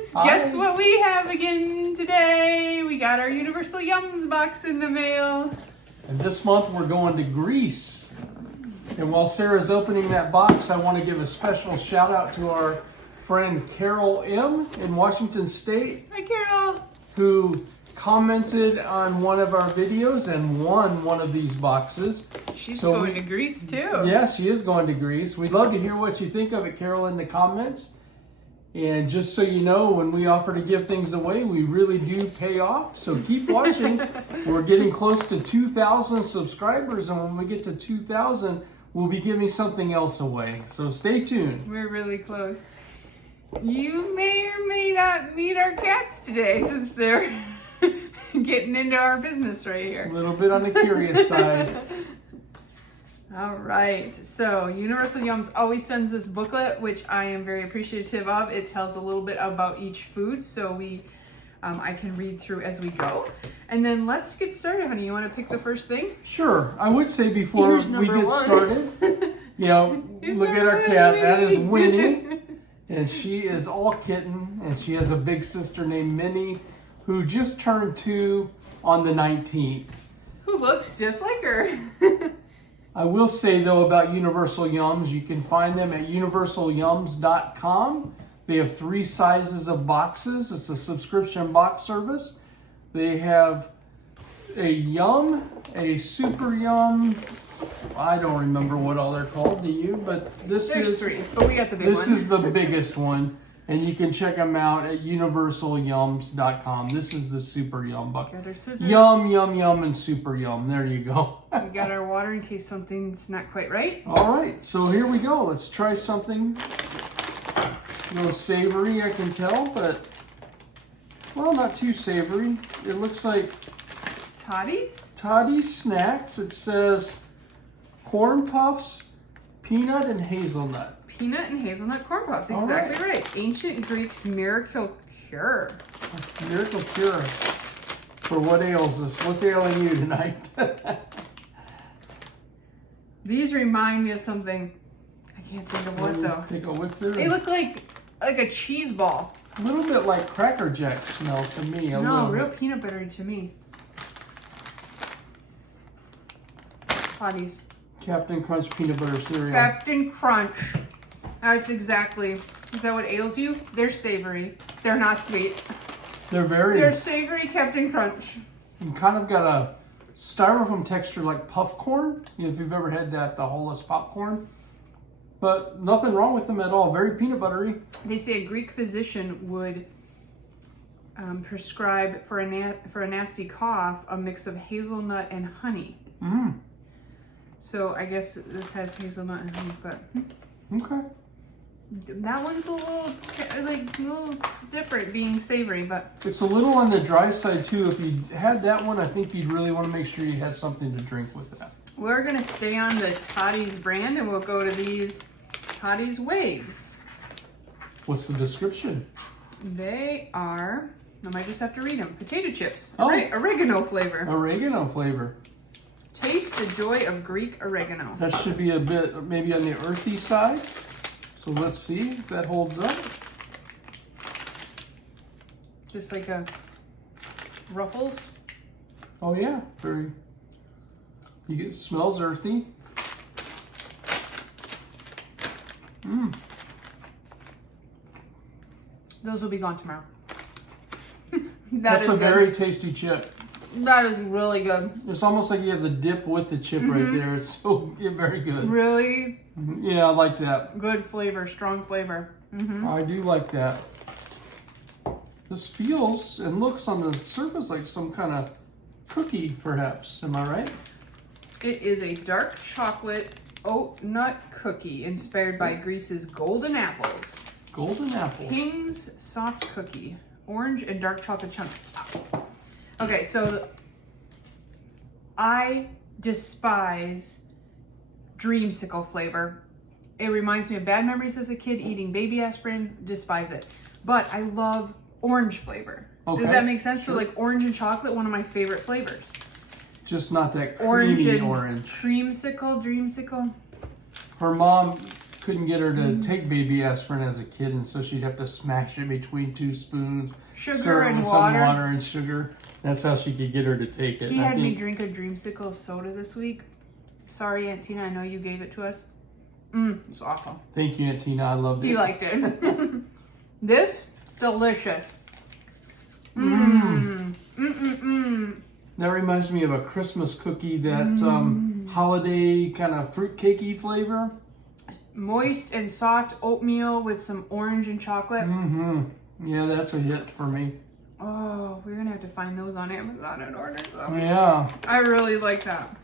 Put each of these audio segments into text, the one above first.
friends! Hi. Guess what we have again today? We got our Universal Yums box in the mail. And this month we're going to Greece. And while Sarah's opening that box, I want to give a special shout out to our friend Carol M. in Washington State, Hi, Carol. who commented on one of our videos and won one of these boxes. She's going to Greece too. Yeah, she is going to Greece. We'd love to hear what you think of it, Carol, in the comments. And just so you know, when we offer to give things away, we really do pay off. So keep watching. We're getting close to 2,000 subscribers, and when we get to 2,000, we'll be giving something else away. So stay tuned. We're really close. You may or may not meet our cats today since they're getting into our business right here. A little bit on the curious side. All right, so Universal Yums always sends this booklet, which I am very appreciative of. It tells a little bit about each food, so I can read through as we go. And then let's get started, honey. You want to pick the first thing? Sure. I would say before we get started, look at our cat. That is Winnie. And she is all kitten, and she has a big sister named Minnie, who just turned 2 on the 19th. Who looks just like her. I will say, though, about Universal Yums, you can find them at universalyums.com. They have 3 sizes of boxes. It's a subscription box service. They have a Yum, a Super Yum. I don't remember what all they're called, do you? But There's 3, but we got the big one. This is the biggest one. And you can check them out at universalyums.com. This is the Super Yum bucket. Got our scissors. Yum, yum, yum, and Super Yum. There you go. We got our water in case something's not quite right. All right, so here we go. Let's try something a little savory, I can tell, but, well, not too savory. It looks like Toddy's Snacks. It says corn puffs, peanut, and hazelnut. Peanut and hazelnut corn puffs, exactly right. Ancient Greek's miracle cure. Miracle cure. For what ails us? What's ailing you tonight? These remind me of something. I can't think of what though. Take a whiff through. They look like a cheese ball. A little bit like Cracker Jack smell to me. No, real peanut buttery to me. Toddy's. Captain Crunch peanut butter cereal. Captain Crunch. That's exactly. Is that what ails you? They're savory. They're not sweet. They're savory Captain Crunch. You kind of got a styrofoam texture like puff corn. If you've ever had that, the Hollis popcorn. But nothing wrong with them at all. Very peanut buttery. They say a Greek physician would prescribe for a nasty cough a mix of hazelnut and honey. Mm. So I guess this has hazelnut and honey, but Okay. that one's a little different, being savory, but It's a little on the dry side too. If you had that one, I think you'd really want to make sure you had something to drink with that. we're gonna stay on the Toddy's brand and we'll go to these Toddy's Waves. What's the description? They are, I might just have to read them. Potato chips, Oh. oregano flavor. Oregano flavor. Taste the joy of Greek oregano. That should be a bit maybe on the earthy side. So let's see if that holds up. Just like a Ruffles. Oh yeah, very. It smells earthy. Mmm. Those will be gone tomorrow. That's a very tasty chip. That is really good. It's almost like you have the dip with the chip right there. It's so very good. Really Yeah, I like that. good flavor, strong flavor. I do like that. This feels and looks on the surface like some kind of cookie, perhaps. Am I right? It is a dark chocolate oat nut cookie inspired by Greece's golden apples. Golden apple. King's soft cookie, orange and dark chocolate chunks. Okay, so I despise dreamsicle flavor. It reminds me of bad memories as a kid, eating baby aspirin, despise it. But I love orange flavor. Okay. Does that make sense? Sure. So like orange and chocolate, one of my favorite flavors. Just not that Orange creamy and orange. creamsicle, dreamsicle. Her mom couldn't get her to take baby aspirin as a kid, and so she'd have to smash it between 2 spoons, Sugar stir it and with water. some water and sugar. That's how she could get her to take it. He I had me think- drink a Dreamsicle soda this week. Sorry, Aunt Tina, I know you gave it to us. It's awful. Thank you, Aunt Tina. I loved it. He liked it. This, delicious. That reminds me of a Christmas cookie, that holiday kind of fruitcakey flavor. Moist and soft oatmeal with some orange and chocolate. Yeah, that's a hit for me. Oh, we're gonna have to find those on Amazon and order some. Yeah. I really like that.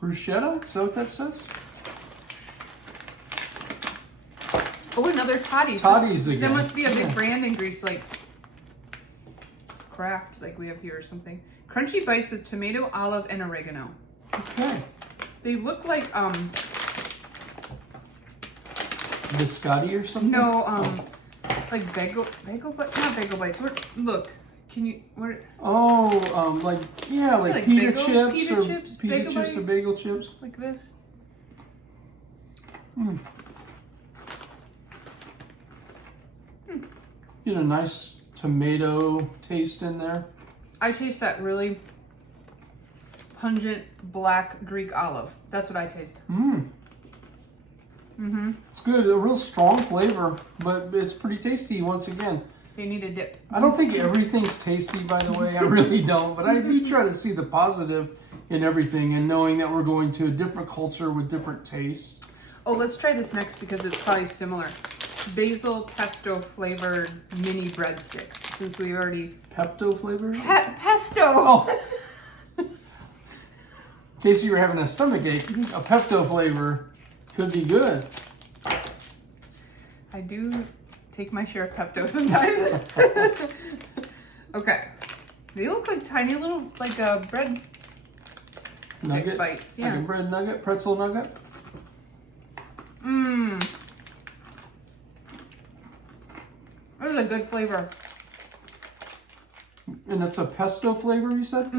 Bruschetta? Is that what that says? Oh, another Toddy's. Toddy's again. There must be a big Yeah. brand in Greece, like Kraft, like we have here or something. Crunchy bites with tomato, olive, and oregano. Okay. They look like Biscotti or something? no like bagel but not bagel bites. Look, can you what? Oh, like Like pita bagel- chips pita or chips, pita bagel chips or bites? bagel chips. Like this? Get a nice tomato taste in there. I taste that really pungent black Greek olive. That's what I taste. It's good. A real strong flavor, but it's pretty tasty once again. They need a dip. I don't think everything's tasty, by the way. I really don't. But I do try to see the positive in everything, and knowing that we're going to a different culture with different tastes. Oh, let's try this next because it's probably similar. Basil pesto flavored mini breadsticks. Since we already Pepto flavor? pesto. Oh. In case you were having a stomach ache, a Pepto flavor could be good. I do take my share of Pepto sometimes. Okay, they look like tiny little bread stick Nugget? bites. Like a Yeah. bread nugget, pretzel nugget. This is a good flavor. And it's a pesto flavor, you said?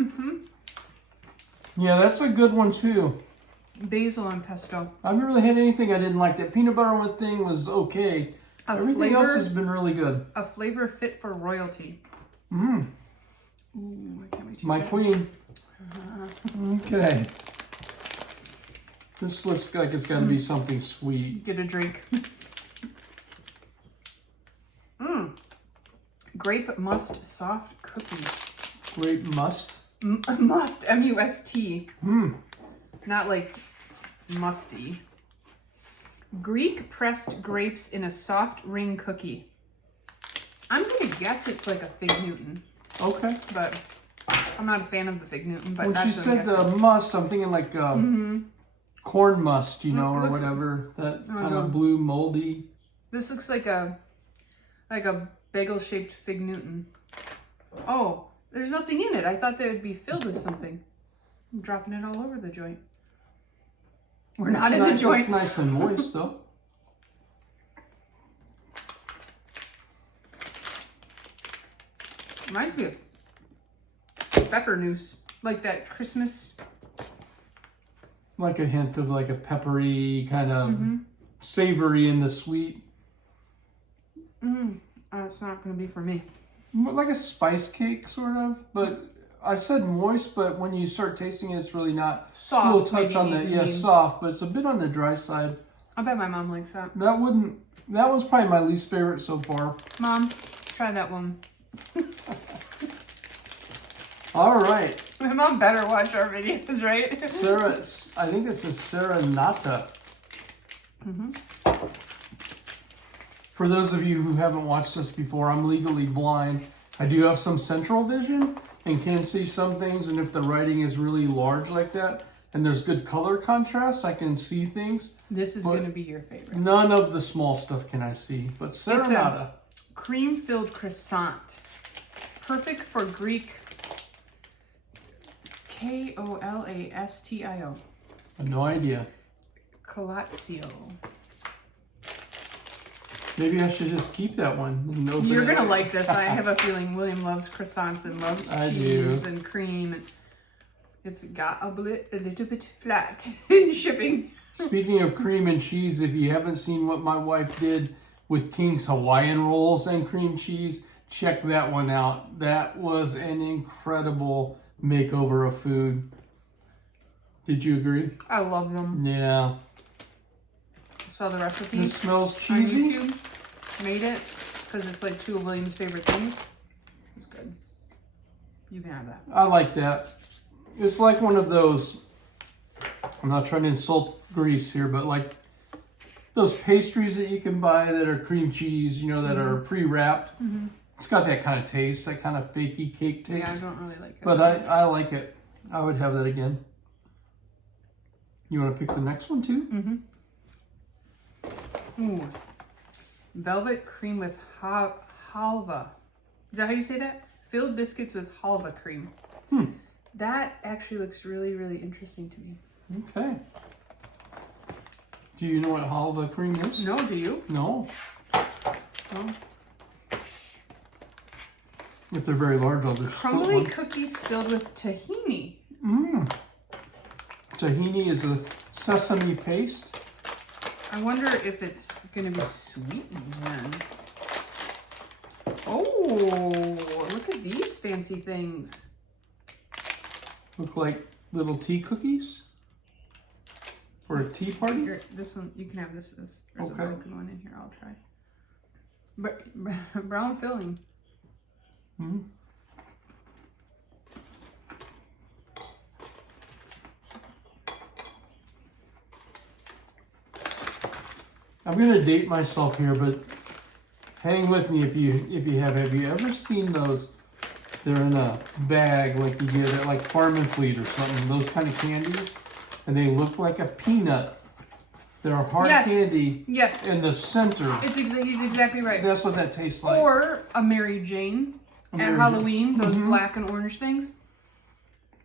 Yeah, that's a good one too. Basil and pesto. I haven't really had anything I didn't like. That peanut butter one thing was okay. Everything else has been really good. A flavor fit for royalty. Mmm. Ooh, I can't wait to My try it. queen. Okay. This looks like it's got to be something sweet. Get a drink. Grape must soft cookies. Grape must. Must, M-U-S-T. Not like musty. Greek pressed grapes in a soft ring cookie. I'm gonna guess it's like a Fig Newton, Okay. but I'm not a fan of the Fig Newton. But When that's she what I'm said the guessing. must, I'm thinking like corn must, you know, or looks- whatever. That kind know. of blue moldy. This looks like a bagel-shaped Fig Newton. Oh, there's nothing in it. I thought they would be filled with something. I'm dropping it all over the joint. We're not in the joint. It's nice and moist though. Reminds me of pepper noose, like that Christmas. Like a hint of like a peppery kind of savory in the sweet. It's not gonna be for me. Like a spice cake sort of, but I said moist, but when you start tasting it, it's really not. Soft, It's a little touch maybe on the, you mean. soft, but it's a bit on the dry side. I bet my mom likes that. That was probably my least favorite so far. Mom, try that one. All right. My mom better watch our videos, right? Sarah, I think this is Serenata. For those of you who haven't watched this before, I'm legally blind. I do have some central vision and can see some things, and if the writing is really large like that, and there's good color contrast, I can see things. This is gonna be your favorite. None of the small stuff can I see, but Serenata. Cream-filled croissant. Perfect for Greek Kolastio. No idea. Colatio. Maybe I should just keep that one. And open You're it gonna up. like this. I have a feeling William loves croissants and loves I cheese do. and cream. It's got a little bit flat in shipping. Speaking of cream and cheese, if you haven't seen what my wife did with King's Hawaiian rolls and cream cheese, check that one out. That was an incredible makeover of food. Did you agree? I love them. Yeah. Saw the recipe. This smells On cheesy. YouTube. Made it because it's like two of William's favorite things. It's good. You can have that. I like that. It's like one of those, I'm not trying to insult Greece here, but like those pastries that you can buy that are cream cheese, you know, that are pre-wrapped. Mm-hmm. It's got that kind of taste, that kind of fakey cake taste. Yeah, I don't really like it. But I like it. I would have that again. You want to pick the next one too? Mm-hmm. Ooh. Velvet cream with halva. Is that how you say that? Filled biscuits with halva cream. That actually looks really, really interesting to me. Okay. Do you know what halva cream is? No, do you? No. No. If they're very large, I'll just split Crumbly one. cookies filled with tahini. Tahini is a sesame paste. I wonder if it's going to be sweetened then. Oh, look at these fancy things. Look like little tea cookies for a tea party. Here, this one, you can have this. There's a Okay. broken one in here. I'll try. Brown filling. I'm gonna date myself here, but hang with me if you have. Have you ever seen those? They're in a bag like you get at like Farm and Fleet or something. Those kind of candies, and they look like a peanut. They're hard Yes. candy. Yes. In the center. He's exactly right. That's what that tastes like. Or a Mary Jane Mary at Halloween. Those Mhm. black and orange things.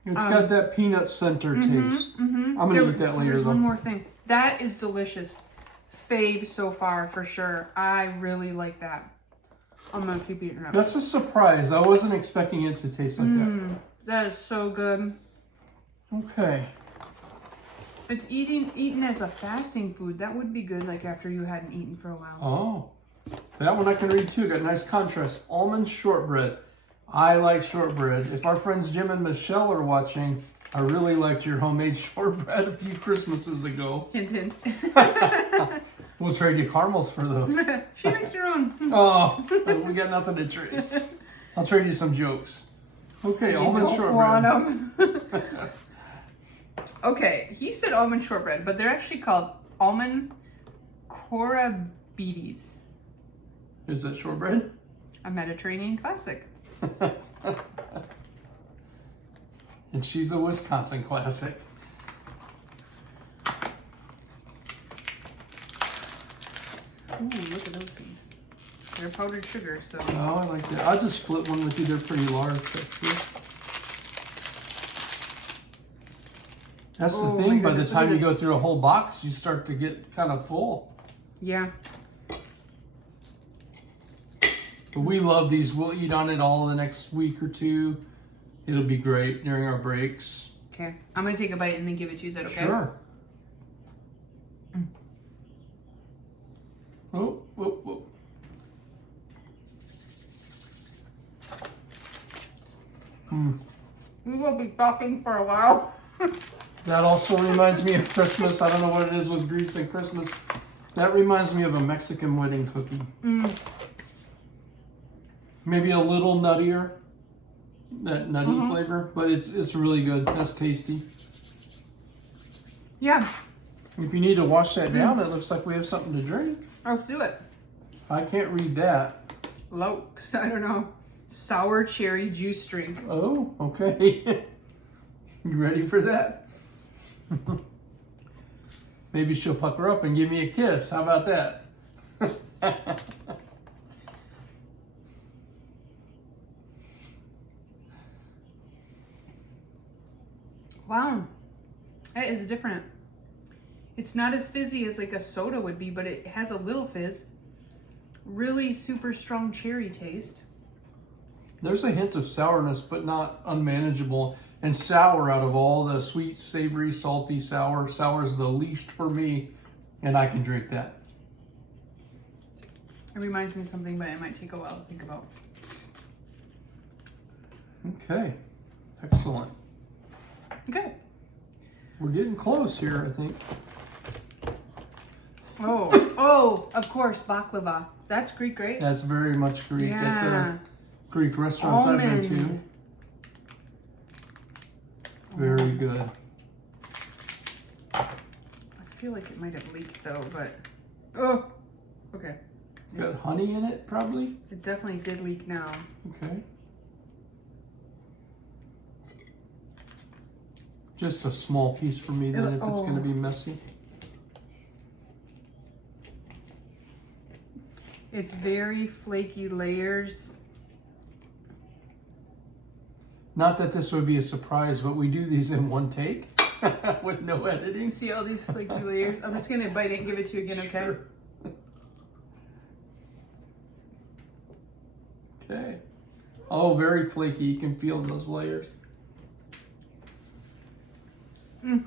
It's got that peanut center taste. I'm gonna eat that later There's though. one more thing. That is delicious. Fave so far for sure. I really like that. I'm gonna keep eating it. That's a surprise. I wasn't expecting it to taste like That is so good. that. Okay. It's eaten as a fasting food. That would be good, like after you hadn't eaten for a while. Oh, that one I can read too. Got nice contrast. Almond shortbread. I like shortbread. If our friends Jim and Michelle are watching, I really liked your homemade shortbread a few Christmases ago. Hint, hint. We'll trade you caramels for those. She makes her own. Oh, we got nothing to trade. I'll trade you some jokes. Okay, You almond don't shortbread. want 'em. Okay, he said almond shortbread, but they're actually called almond korabides, Is that shortbread? a Mediterranean classic. And she's a Wisconsin classic. Ooh, look at those things. They're powdered sugar, so. Oh, I like that. I'll just split one with you. They're pretty large. That's the Oh my thing. By the goodness, time look you at go this. through a whole box, you start to get kind of full. Yeah. But we love these. We'll eat on it all the next week or two. It'll be great during our breaks. Okay, I'm gonna take a bite and then give it to you. Is that okay? Sure. Oh, whoa, whoa. We will be talking for a while. That also reminds me of Christmas. I don't know what it is with Greece and Christmas. That reminds me of a Mexican wedding cookie. Maybe a little nuttier, that nutty flavor, but it's really good. That's tasty. Yeah, If you need to wash that down, it looks like we have something to drink. let's do it. I can't read that. Lokes, I don't know. Sour cherry juice drink. Oh, okay. You ready for that? Maybe she'll pucker up and give me a kiss. How about that? Wow, that is different. It's not as fizzy as like a soda would be, but it has a little fizz. Really super strong cherry taste. There's a hint of sourness, but not unmanageable. And sour, out of all the sweet, savory, salty, sour, sour is the least for me, and I can drink that. It reminds me of something, but it might take a while to think about. Okay, excellent. Okay. We're getting close here, I think. Oh, of course, baklava. That's Greek, right? That's very much Greek at Yeah. the Greek restaurants I've been to. Almond. Very good. I feel like it might have leaked though, but oh, okay. It's got honey in it, probably. It definitely did leak now. Okay. Just a small piece for me then, if it's going to be messy. It's very flaky layers. Not that this would be a surprise, but we do these in one take with no editing. See all these flaky layers? I'm just gonna bite it and give it to you again, okay? Sure. Okay. Oh, very flaky. You can feel those layers. Mm.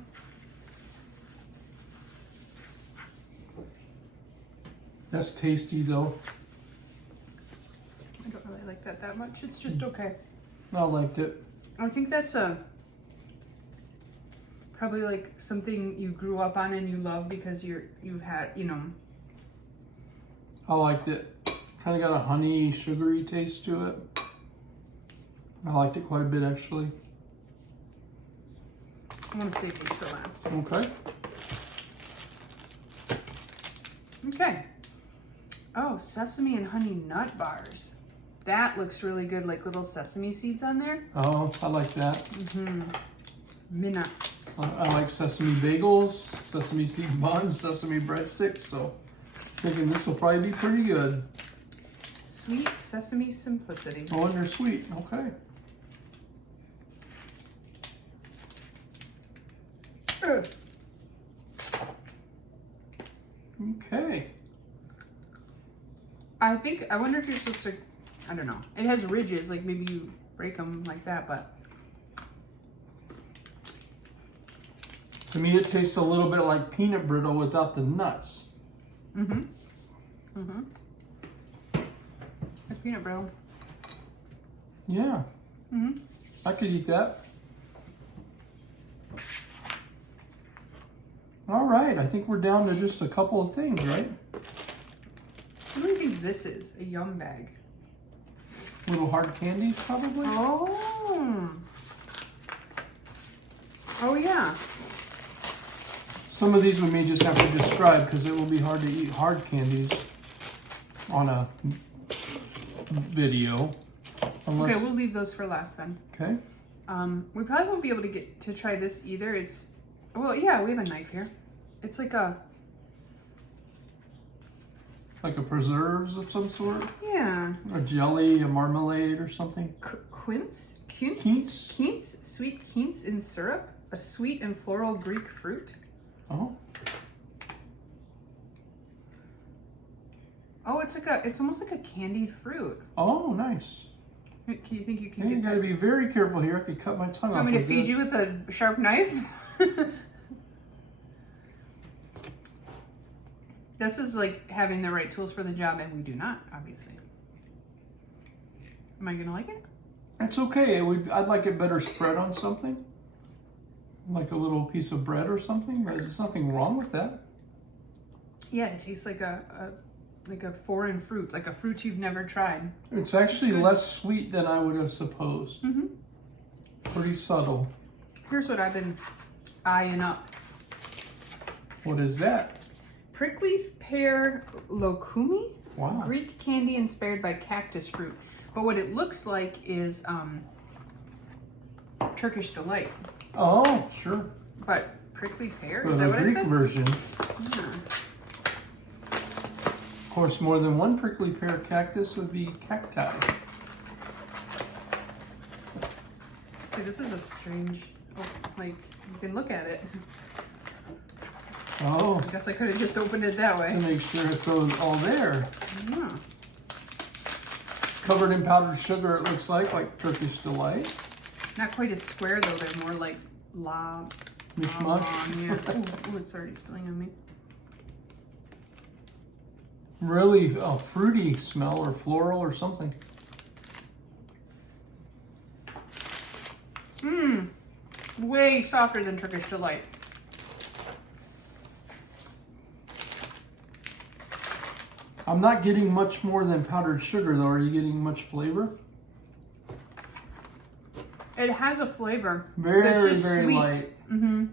That's tasty though. I don't really like that much. It's just okay. I liked it. I think that's probably like something you grew up on and you love because you've had, you know. I liked it. Kind of got a honey, sugary taste to it. I liked it quite a bit actually. I want to save these for last. Okay. Okay. Oh, sesame and honey nut bars. That looks really good, like little sesame seeds on there. Oh, I like that. Mm-hmm. Minnuts. I like sesame bagels, sesame seed buns, sesame breadsticks, so thinking this will probably be pretty good. Sweet sesame simplicity. Oh, and they're sweet. Okay. Ugh. Okay. I wonder if you're supposed to, I don't know. It has ridges, like maybe you break them like that, but. To me, it tastes a little bit like peanut brittle without the nuts. Mm-hmm. Mm-hmm. Like peanut brittle. Yeah. Mm-hmm. I could eat that. All right, I think we're down to just a couple of things, right? What do you think this is? A yum bag. Little hard candies, probably? Oh. Oh, yeah. Some of these we may just have to describe because it will be hard to eat hard candies on a video. Unless... Okay, we'll leave those for last then. Okay. We probably won't be able to get to try this either. It's, well, yeah, we have a knife here. It's like a... Like a preserves of some sort? Yeah. A jelly, a marmalade or something? Quince? Quince? Quince? Quince? Sweet quince in syrup? A sweet and floral Greek fruit? Oh. Oh, it's almost like a candied fruit. Oh, nice. Do you think you can Hey, you get gotta be very careful here. I could cut my tongue off. Want me to with feed this. you with a sharp knife? This is like having the right tools for the job, and we do not, obviously. Am I gonna like it? It's okay. I'd like it better spread on something. Like a little piece of bread or something. There's nothing wrong with that. Yeah, it tastes like a foreign fruit, like a fruit you've never tried. It's actually less sweet than I would have supposed. Mm-hmm. Pretty subtle. Here's what I've been eyeing up. What is that? Prickly pear lokumi? Wow. Greek candy inspired by cactus fruit. But what it looks like is Turkish delight. Oh, sure. But prickly pear? For Is the that what Greek I said? version. Yeah. Of course, more than one prickly pear cactus would be cacti. See, this is a strange, like, you can look at it. Oh, I guess I could have just opened it that way. to make sure it's all there. Yeah. covered in powdered sugar, it looks like Turkish Delight. Not quite as square though, they're more like Mishmash. Yeah. Ooh, it's already spilling on me. Really fruity smell or floral or something. Mmm. Way softer than Turkish Delight. I'm not getting much more than powdered sugar though. Are you getting much flavor? It has a flavor. Very, very sweet. light. Mm-hmm.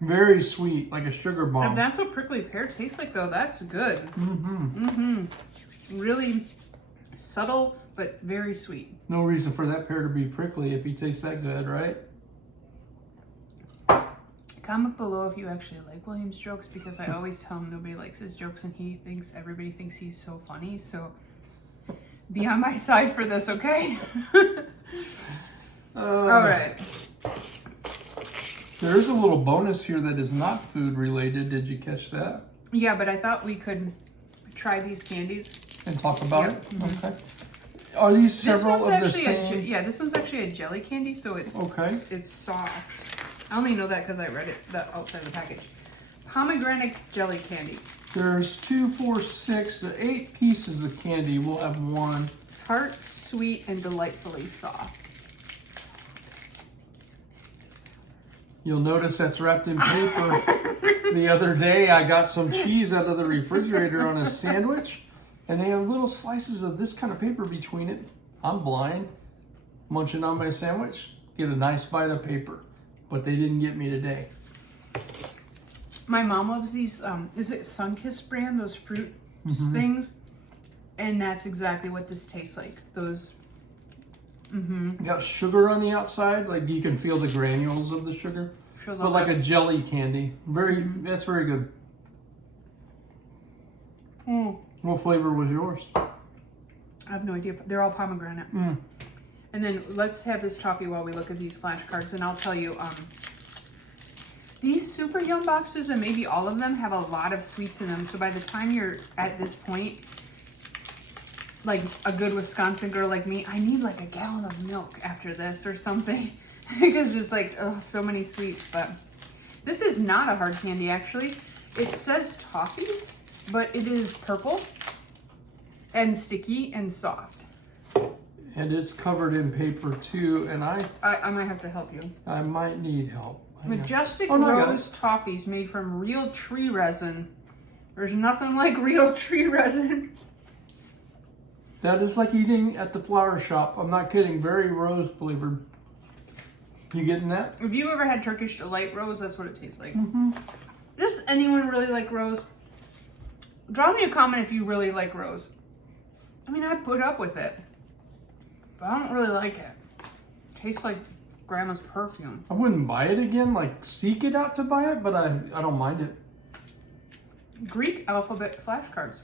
Very sweet, like a sugar bomb. If that's what prickly pear tastes like though, that's good. Mm-hmm. Mm-hmm. Really subtle, but very sweet. No reason for that pear to be prickly if he tastes that good, right? Comment below if you actually like William's jokes, because I always tell him nobody likes his jokes and everybody thinks he's so funny. So be on my side for this, okay? All right. There's a little bonus here that is not food related. Did you catch that? Yeah, but I thought we could try these candies. And talk about it? Mm-hmm. Okay. Are these several of the actually same? yeah, this one's actually a jelly candy, so it's Okay. It's soft. I only know that because I read it the outside of the package. Pomegranate jelly candy. There's 2, 4, 6, 8 pieces of candy. We'll have one. Tart, sweet, and delightfully soft. You'll notice that's wrapped in paper. The other day I got some cheese out of the refrigerator on a sandwich, and they have little slices of this kind of paper between it. I'm blind, munching on my sandwich, get a nice bite of paper, but they didn't get me today. My mom loves these, is it Sunkist brand, those fruit things? And that's exactly what this tastes like. Those, Got sugar on the outside, like you can feel the granules of the sugar, but like a jelly candy. That's very good. What flavor was yours? I have no idea. They're all pomegranate. And then let's have this toffee while we look at these flashcards, and I'll tell you, these Super Yum boxes, and maybe all of them, have a lot of sweets in them. So by the time you're at this point, like a good Wisconsin girl like me, I need like a gallon of milk after this or something, because it's like, oh, so many sweets. But this is not a hard candy, actually. It says toffees, but it is purple and sticky and soft. And it's covered in paper too, and I might have to help you. I might need help. Majestic Rose toffees made from real tree resin. There's nothing like real tree resin. That is like eating at the flower shop. I'm not kidding. Very rose flavored. You getting that? If you ever had Turkish Delight rose, that's what it tastes like. Does anyone really like rose? Drop me a comment if you really like rose. I mean, I put up with it, but I don't really like it. Tastes like grandma's perfume. I wouldn't buy it again, like seek it out to buy it, but I don't mind it. Greek alphabet flashcards.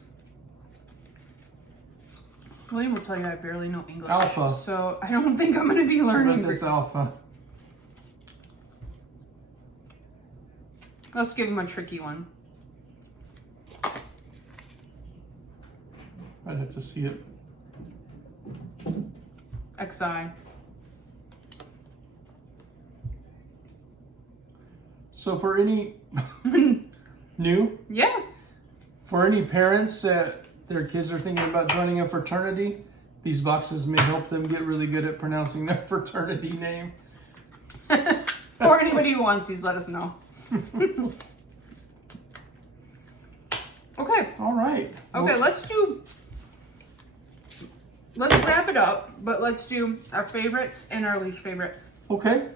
William will tell you I barely know English. Alpha. So I don't think I'm going to be What learning about this Greek. alpha? Let's give him a tricky one. I'd have to see it. XI. So for any new? Yeah. For any parents that their kids are thinking about joining a fraternity, these boxes may help them get really good at pronouncing their fraternity name. Or anybody who wants these, let us know. Okay. All right. Okay, let's wrap it up, but let's do our favorites and our least favorites. Okay.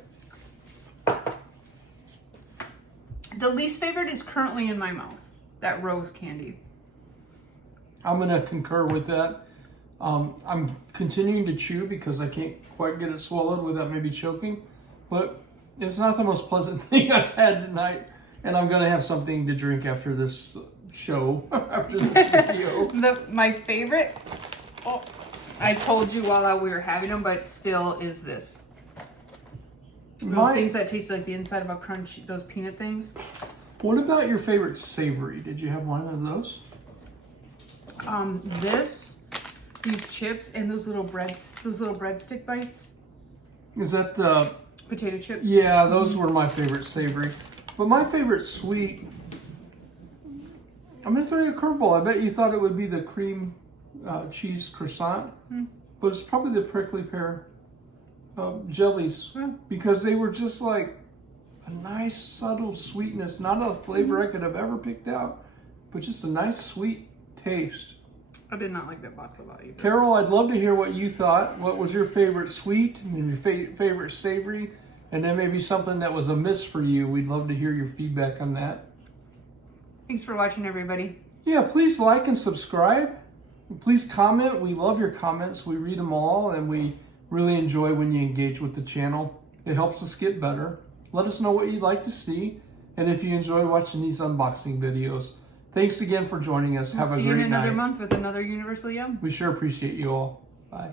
The least favorite is currently in my mouth, that rose candy. I'm going to concur with that. I'm continuing to chew because I can't quite get it swallowed without maybe choking. But it's not the most pleasant thing I've had tonight. And I'm going to have something to drink after this show, after this video. My favorite, I told you while we were having them, but still is this. Those things that taste like the inside of a crunch, those peanut things. What about your favorite savory? Did you have one of those? This, these chips and those little breadstick bites. Is that the Potato chips? Yeah, those were my favorite savory. But my favorite sweet, I'm going to throw you a curveball. I bet you thought it would be the cream cheese croissant, but it's probably the prickly pear jellies because they were just like a nice subtle sweetness, not a flavor I could have ever picked out, but just a nice sweet taste. I did not like that baklava either. Carol, I'd love to hear what you thought. What was your favorite sweet and your favorite savory? And then maybe something that was a miss for you. We'd love to hear your feedback on that. Thanks for watching, everybody. Yeah, please like and subscribe. Please comment. We love your comments. We read them all, and we really enjoy when you engage with the channel. It helps us get better. Let us know what you'd like to see, and if you enjoy watching these unboxing videos. Thanks again for joining us. Have a great night. See you in another month with another Universal Yum. We sure appreciate you all. Bye.